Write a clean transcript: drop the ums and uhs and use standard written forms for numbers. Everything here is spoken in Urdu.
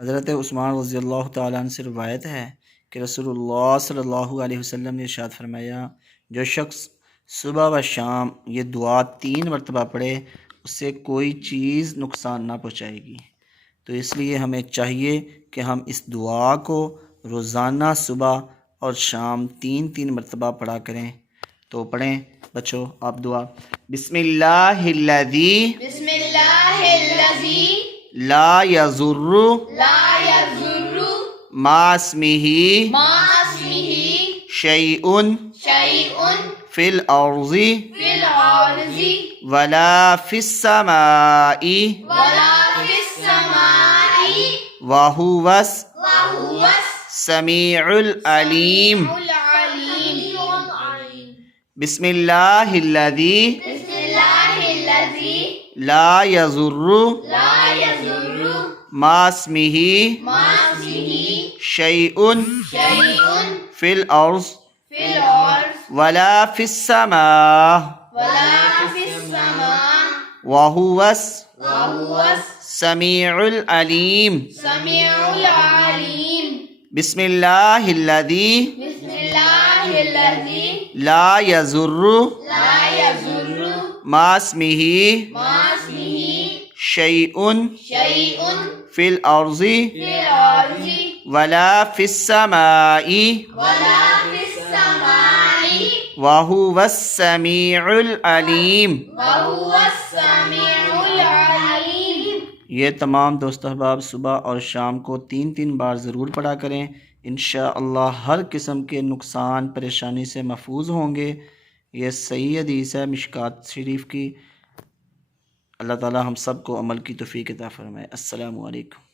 حضرت عثمان رضی اللہ تعالیٰ عنہ سے روایت ہے کہ رسول اللہ صلی اللہ علیہ وسلم نے ارشاد فرمایا، جو شخص صبح و شام یہ دعا 3 مرتبہ پڑھے اس سے کوئی چیز نقصان نہ پہنچائے گی۔ تو اس لیے ہمیں چاہیے کہ ہم اس دعا کو روزانہ صبح اور شام 3 مرتبہ پڑھا کریں۔ تو پڑھیں بچوں آپ دعا۔ بسم اللہ الذی بسم اللہ الذی لا یضر لا یضر مع اسمہ مع اسمہ شیء شیء فی الارض فی الارض ولا فی السماء ولا فی السماء وہو وہو السمیع العلیم۔ العلیم۔ بسم اللہ الذی بسم اللہ الذی لا یضر لا یضر مع اسمہ مع اسمہ شیء شیء فی الارض فی الارض ولا فی السماء ولا فی السماء وہو وہو السمیع العلیم۔ السمیع العلیم۔ بسم اللہ الذی بسم اللہ الذی لا یضر لا یضر مع اسمہ مع اسمہ شیء شیء فی الارض فی الارض ولا فی السماء ولا فی السماء وہو السمیع العلیم۔ وہو السمیع العلیم۔ یہ تمام دوست احباب صبح اور شام کو 3 بار ضرور پڑھا کریں، انشاءاللہ ہر قسم کے نقصان پریشانی سے محفوظ ہوں گے۔ یہ صحیح حدیث ہے مشکوٰۃ شریف کی۔ اللہ تعالی ہم سب کو عمل کی توفیق عطا فرمائے۔ السلام علیکم۔